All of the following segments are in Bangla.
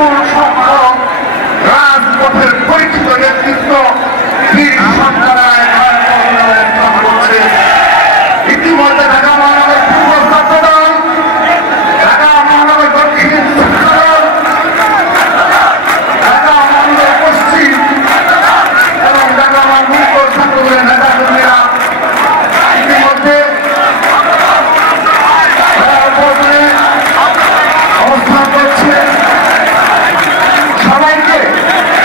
বিপুল সংখ্যক রাজপথের পরিচিত নেতৃত্ব বীর সন্তানায় করছে। ইতিমধ্যে ঢাকা মহানগর পূর্ব ছাত্রদল, ঢাকা মহানগর দক্ষিণ ছাত্রদল, ঢাকা মহানগর পশ্চিম এবং ঢাকা মহানগর উত্তর ছাত্রদলের নেতাকর্মীরা ইতিমধ্যে অবস্থান করছে। সবাইকে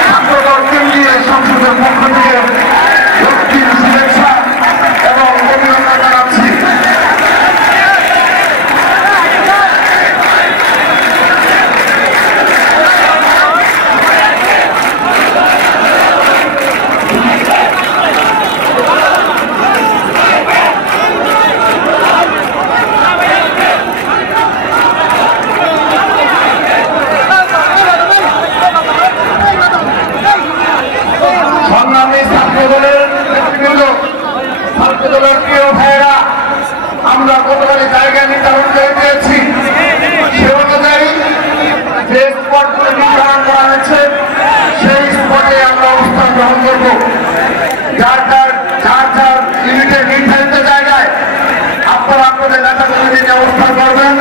ছাত্রদল কেন্দ্রীয় সংসদের পক্ষ থেকে রক্তিম শুভেচ্ছা এবং অভিনন্দন জানাচ্ছি। সংগ্রামী ছাত্রদলের নেতৃবৃন্দ, ছাত্রদলের প্রিয় ভাইয়েরা, আমরা গতকালে জায়গা নির্ধারণ করে দিয়েছি। সে অনুযায়ী যে স্পটগুলো নির্ধারণ করা হয়েছে সেই স্পটে আমরা অবস্থান গ্রহণ করব। যার যার ইউনিটের নির্ধারিত জায়গায় আপনারা আপনাদের নেতাকর্মীদের নিয়ে অবস্থান করবেন।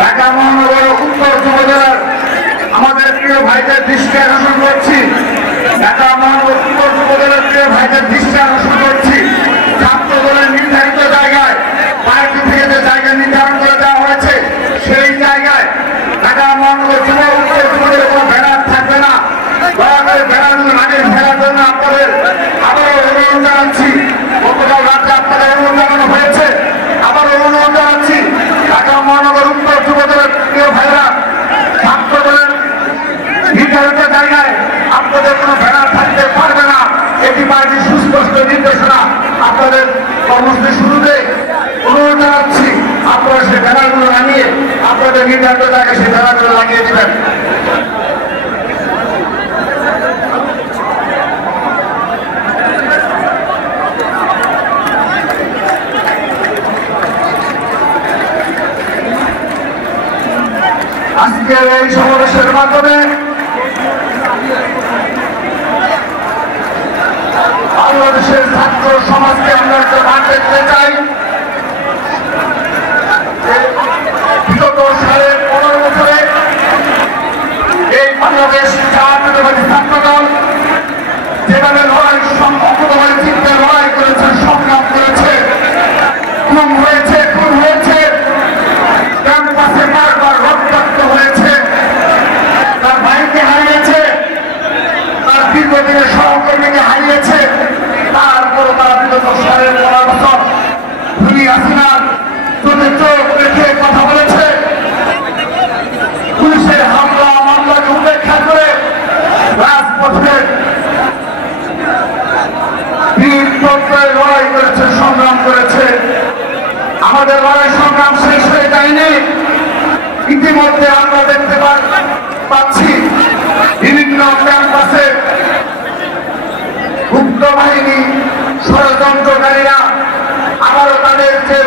ঢাকা মহানগর উত্তর যুবদলের আমাদের প্রিয় ভাইদের দৃষ্টি আকর্ষণ করছি। ঢাকা মহানগর উত্তর যুবদলের প্রিয় ভাইদের দৃষ্টি আকর্ষণ করছি। ছাত্র দলের নির্ধারিত জায়গায় পার্টি থেকে যে জায়গা নির্ধারণ করে দেওয়া হয়েছে সেই জায়গায় ঢাকা মহানগর যুব উত্তর যুবদলের কোনো ব্যানার থাকবে না। দয়া করে ব্যানারগুলো নামিয়ে ফেলার জন্য আপনাদের আবারও অনুরোধ জানাচ্ছি। গতকাল রাতে আপনাদের অনুরোধ জানানো হয়েছে, আবারও অনুরোধ জানাচ্ছি। ঢাকা মহানগর উত্তর যুবদলের প্রিয় ভাইরা, ছাত্র দলের নির্ধারিত জায়গায় আপনাদের কোনো ব্যানার থাকতে পারবে না। এটি পার্টির সুস্পষ্ট নির্দেশনা। আপনাদের কর্মসূচি শুরুতে অনুরোধ জানাচ্ছি আপনারা সেই ব্যানারগুলো নামিয়ে আপনাদের নির্ধারিত জায়গায় সেই ব্যানারগুলো লাগিয়ে দেবেন। আজকের এই সমাবেশের মাধ্যমে বাংলাদেশের ছাত্র সমাজকে আমরা একটা মান দেখতে চাই। বিগত সাড়ে 15 বছরে এই বাংলাদেশ জাতীয়তাবাদী ছাত্রদল যেভাবে লড়াই সম্পূর্ণভাবে চিন্তা লড়াই করেছে, সংগ্রাম করেছে, খুন হয়েছে, ক্যাম্পাসে বারবার রক্তাক্ত হয়েছে, তার ভাইকে হারিয়েছে, তার দীর্ঘদিনের সহকর্মীকে হারিয়েছে। তারপরও তারা বিগত সাড়ে 15 বছর খুনি হাসিনার চোখে চোখ রেখে কথা বলেছে। পুলিশের হামলা মামলাকে উপেক্ষা করে রাজপথে বীরত্বের লড়াই করেছে, সংগ্রাম করেছে। আমাদের লড়াই সংগ্রাম শেষ হয়ে যায়নি। ইতিমধ্যে আমরা দেখতে পাচ্ছি বিভিন্ন ক্যাম্পাসে গুপ্ত বাহিনী, ষড়যন্ত্রকারীরা আবারও তাদের যে